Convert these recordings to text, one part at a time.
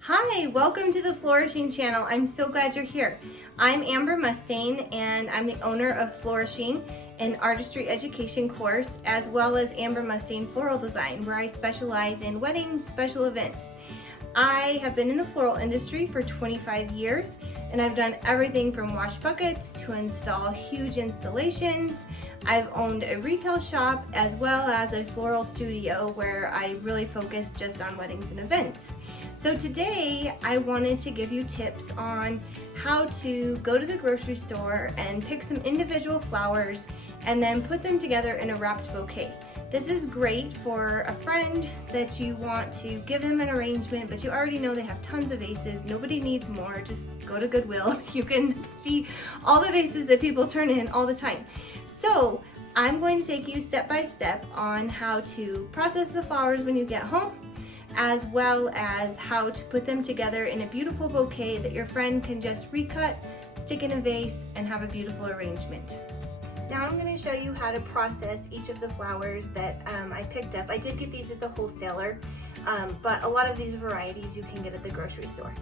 Hi, welcome to the Flourishing channel. I'm so glad you're here. I'm Amber Mustain and I'm the owner of Flourishing, an artistry education course, as well as Amber Mustain Floral Design, where I specialize in weddings, special events. I have been in the floral industry for 25 years and I've done everything from wash buckets to install huge installations. I've owned a retail shop as well as a floral studio where I really focus just on weddings and events. So today I wanted to give you tips on how to go to the grocery store and pick some individual flowers and then put them together in a wrapped bouquet. This is great for a friend that you want to give them an arrangement, but you already know they have tons of vases. Nobody needs more. Just go to Goodwill. You can see all the vases that people turn in all the time. So I'm going to take you step by step on how to process the flowers when you get home, as well as how to put them together in a beautiful bouquet that your friend can just recut, stick in a vase, and have a beautiful arrangement. Now I'm going to show you how to process each of the flowers that I picked up. I did get these at the wholesaler, but a lot of these varieties you can get at the grocery store.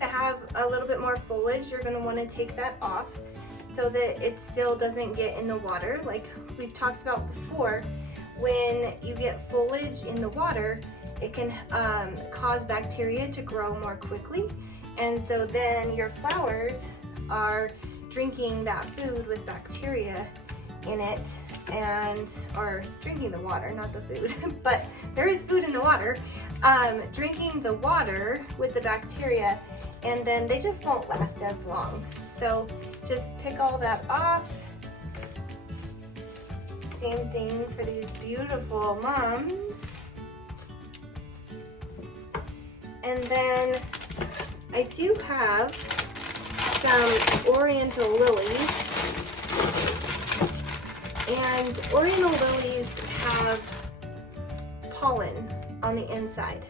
To have a little bit more foliage, you're going to want to take that off so that it still doesn't get in the water. Like we've talked about before, when you get foliage in the water, it can cause bacteria to grow more quickly, and so then your flowers are drinking that food with bacteria in it or drinking the water, not the food, but there is food in the water, drinking the water with the bacteria, and then they just won't last as long. So just pick all that off. Same thing for these beautiful mums. And then I do have some oriental lilies. And oriental lilies have pollen on the inside.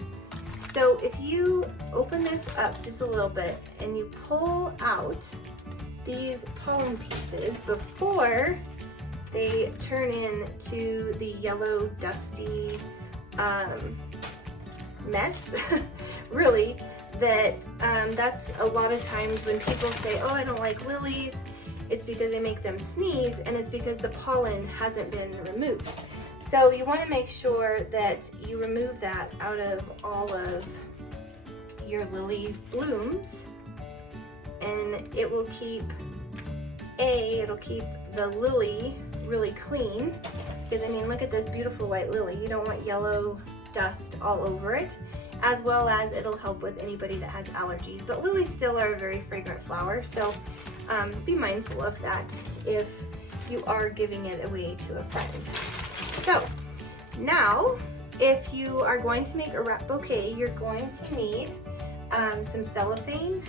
So if you open this up just a little bit and you pull out these pollen pieces before they turn into the yellow dusty mess, really, that's a lot of times when people say, oh, I don't like lilies, it's because they make them sneeze, and it's because the pollen hasn't been removed. So you want to make sure that you remove that out of all of your lily blooms, and it will keep the lily really clean, because I mean, look at this beautiful white lily. You don't want yellow dust all over it, as well as it'll help with anybody that has allergies. But lilies still are a very fragrant flower, so be mindful of that if you are giving it away to a friend. So now, if you are going to make a wrap bouquet, you're going to need some cellophane.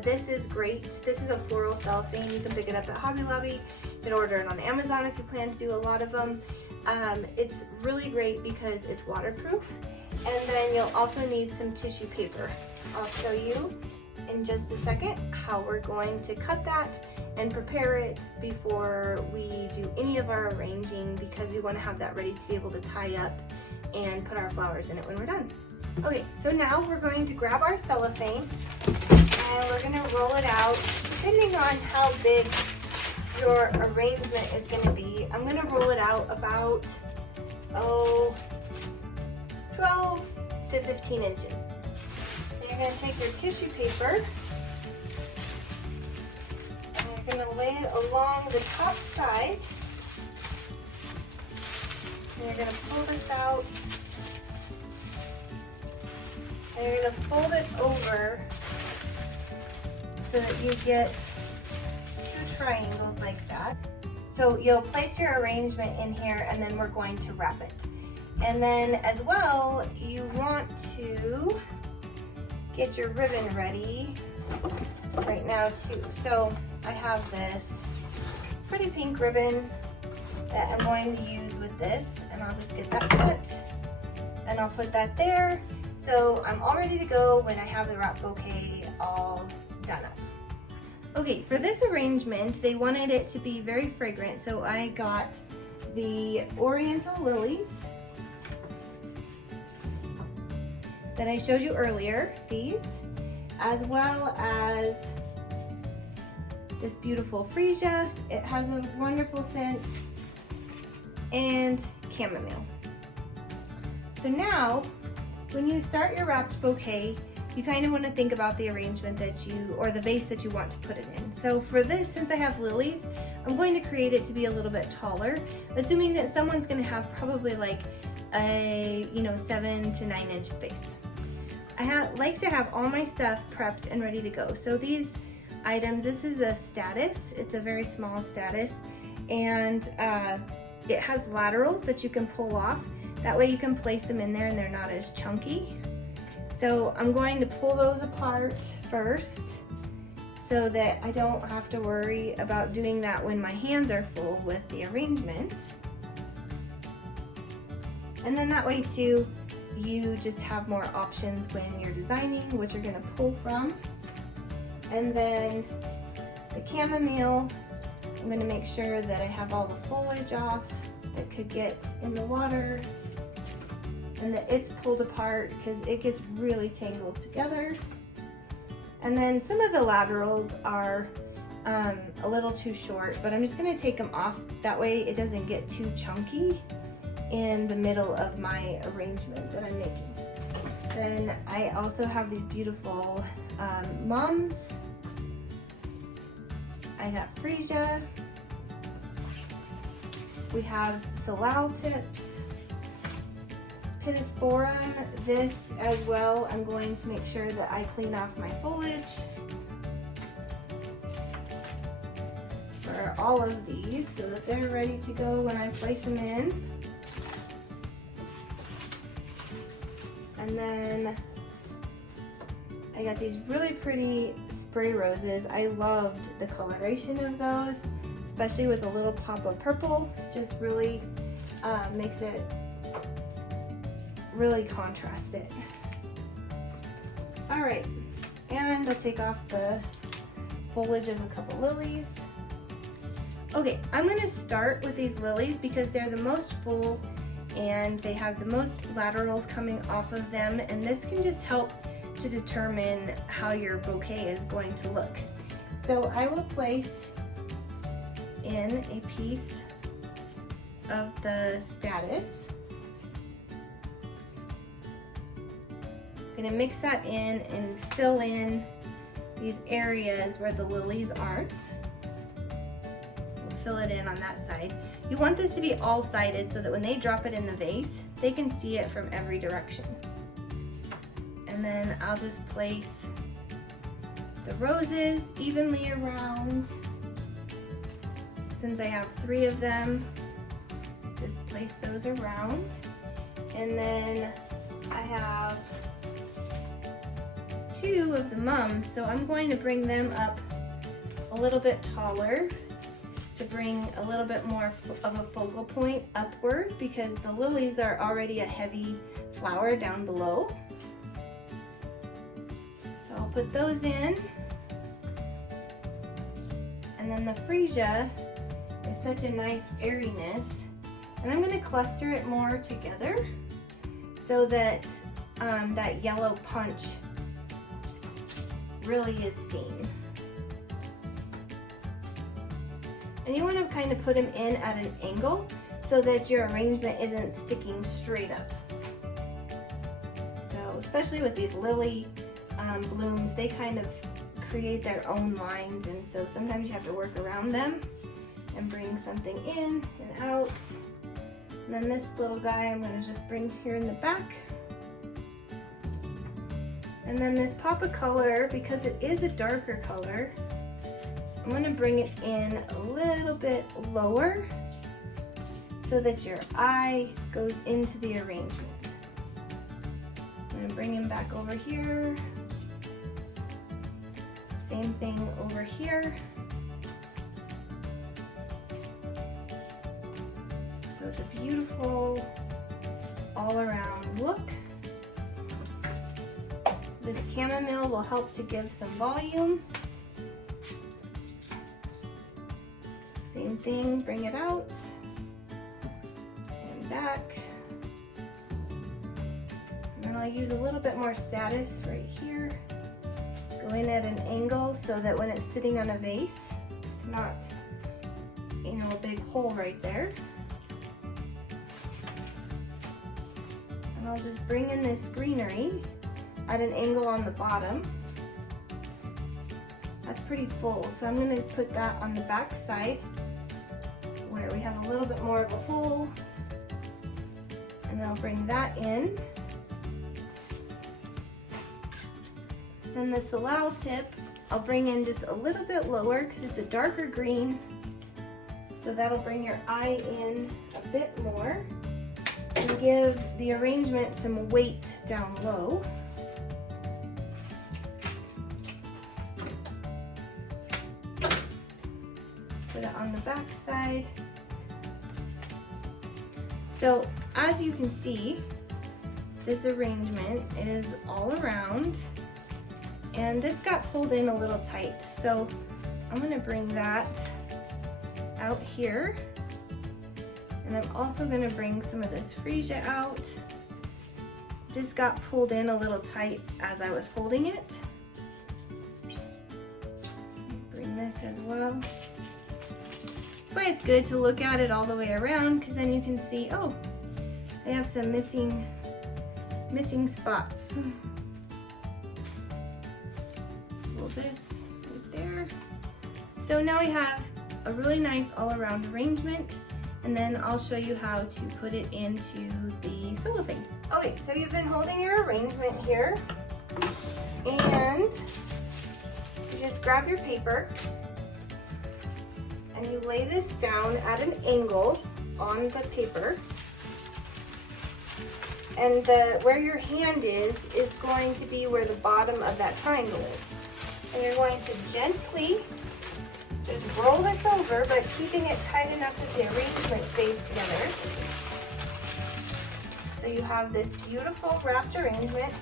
This is great. This is a floral cellophane. You can pick it up at Hobby Lobby. You can order it on Amazon if you plan to do a lot of them. It's really great because it's waterproof. And then you'll also need some tissue paper. I'll show you in just a second how we're going to cut that and prepare it before we do any of our arranging, because we want to have that ready to be able to tie up and put our flowers in it when we're done. Okay, so now we're going to grab our cellophane and we're going to roll it out. Depending on how big your arrangement is going to be, I'm going to roll it out about 12 to 15 inches. And you're going to take your tissue paper, you're going to lay it along the top side, and you're going to pull this out, and you're going to fold it over so that you get two triangles like that. So you'll place your arrangement in here, and then we're going to wrap it. And then as well, you want to get your ribbon ready right now too. So I have this pretty pink ribbon that I'm going to use with this, and I'll just get that cut and I'll put that there. So I'm all ready to go when I have the wrap bouquet all done up. Okay, for this arrangement, they wanted it to be very fragrant, so I got the oriental lilies that I showed you earlier, these, as well as this beautiful freesia. It has a wonderful scent, and chamomile. So now, when you start your wrapped bouquet, you kind of want to think about the arrangement that you, or the vase that you want to put it in. So for this, since I have lilies, I'm going to create it to be a little bit taller, assuming that someone's going to have probably like a 7 to 9 inch vase. I like to have all my stuff prepped and ready to go. So these items, this is a status. It's a very small status, and it has laterals that you can pull off. That way you can place them in there and they're not as chunky. So I'm going to pull those apart first so that I don't have to worry about doing that when my hands are full with the arrangement. And then that way too, you just have more options when you're designing what you're gonna pull from. And then the chamomile, I'm gonna make sure that I have all the foliage off that could get in the water, and that it's pulled apart because it gets really tangled together. And then some of the laterals are a little too short, but I'm just gonna take them off. That way it doesn't get too chunky in the middle of my arrangement that I'm making. Then I also have these beautiful mums. I got freesia. We have salal tips, pittosporum. This as well, I'm going to make sure that I clean off my foliage for all of these so that they're ready to go when I place them in. And then I got these really pretty spray roses. I loved the coloration of those, especially with a little pop of purple. Just really makes it really contrast it. All right, and I'll take off the foliage of a couple lilies. Okay, I'm gonna start with these lilies because they're the most full and they have the most laterals coming off of them, and this can just help to determine how your bouquet is going to look. So I will place in a piece of the status. I'm gonna mix that in and fill in these areas where the lilies aren't. We'll fill it in on that side. You want this to be all-sided so that when they drop it in the vase, they can see it from every direction. And then I'll just place the roses evenly around. Since I have 3 of them, just place those around. And then I have 2 of the mums, so I'm going to bring them up a little bit taller to bring a little bit more of a focal point upward, because the lilies are already a heavy flower down below. So I'll put those in. And then the freesia is such a nice airiness, and I'm going to cluster it more together so that that yellow punch really is seen. And you want to kind of put them in at an angle so that your arrangement isn't sticking straight up. So especially with these lily blooms, they kind of create their own lines, and so sometimes you have to work around them and bring something in and out. And then this little guy I'm going to just bring here in the back. And then this pop of color, because it is a darker color, I'm going to bring it in a little bit lower so that your eye goes into the arrangement. I'm going to bring him back over here. Same thing over here. it's a beautiful all-around look. This chamomile will help to give some volume. Same thing, bring it out and back. And then I'll use a little bit more status right here. Go in at an angle so that when it's sitting on a vase, it's not, you know, a big hole right there. And I'll just bring in this greenery at an angle on the bottom. That's pretty full, so I'm going to put that on the back side where we have a little bit more of a hole. And then I'll bring that in. Then the salal tip, I'll bring in just a little bit lower because it's a darker green. So that'll bring your eye in a bit more and give the arrangement some weight down low. Put it on the back side. So as you can see, this arrangement is all around. And this got pulled in a little tight, so I'm going to bring that out here. And I'm also going to bring some of this freesia out. Just got pulled in a little tight as I was holding it. Bring this as well. That's why it's good to look at it all the way around, because then you can see, oh, I have some missing spots. This right there. So now we have a really nice all-around arrangement, and then I'll show you how to put it into the cellophane. Okay, so you've been holding your arrangement here, and you just grab your paper and you lay this down at an angle on the paper, and where your hand is going to be where the bottom of that triangle is. And you're going to gently just roll this over, but keeping it tight enough that the arrangement stays together. So you have this beautiful wrapped arrangement.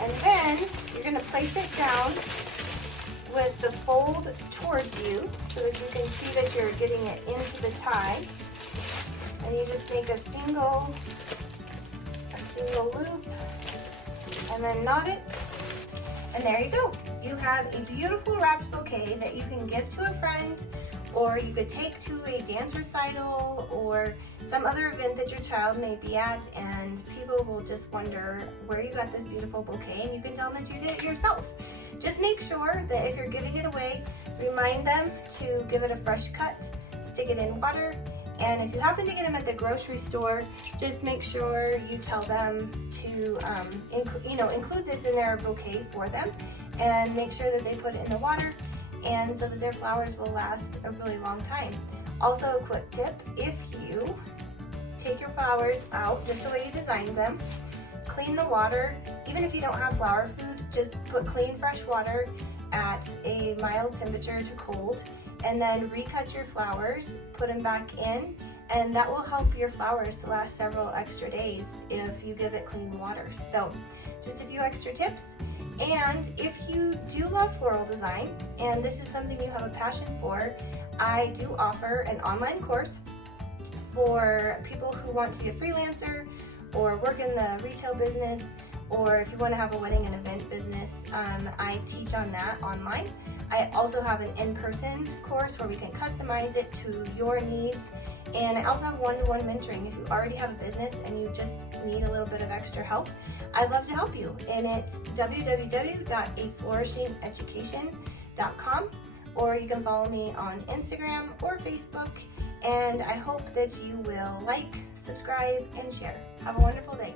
And then you're going to place it down with the fold towards you so that you can see that you're getting it into the tie. And you just make a single loop and then knot it. And there you go. You have a beautiful wrapped bouquet that you can give to a friend, or you could take to a dance recital or some other event that your child may be at, and people will just wonder where you got this beautiful bouquet, and you can tell them that you did it yourself. Just make sure that if you're giving it away, remind them to give it a fresh cut, stick it in water, and if you happen to get them at the grocery store, just make sure you tell them to include this in their bouquet for them, and make sure that they put it in the water, and so that their flowers will last a really long time. Also, a quick tip, if you take your flowers out just the way you designed them, clean the water. Even if you don't have flower food, just put clean fresh water at a mild temperature to cold, and then recut your flowers, put them back in, and that will help your flowers to last several extra days if you give it clean water. So just a few extra tips. And if you do love floral design and this is something you have a passion for, I do offer an online course for people who want to be a freelancer or work in the retail business, or if you want to have a wedding and event business. I teach on that online. I also have an in-person course where we can customize it to your needs. And I also have one-to-one mentoring if you already have a business and you just need a little bit of extra help. I'd love to help you, and it's www.aflourishingeducation.com, or you can follow me on Instagram or Facebook, and I hope that you will like, subscribe, and share. Have a wonderful day.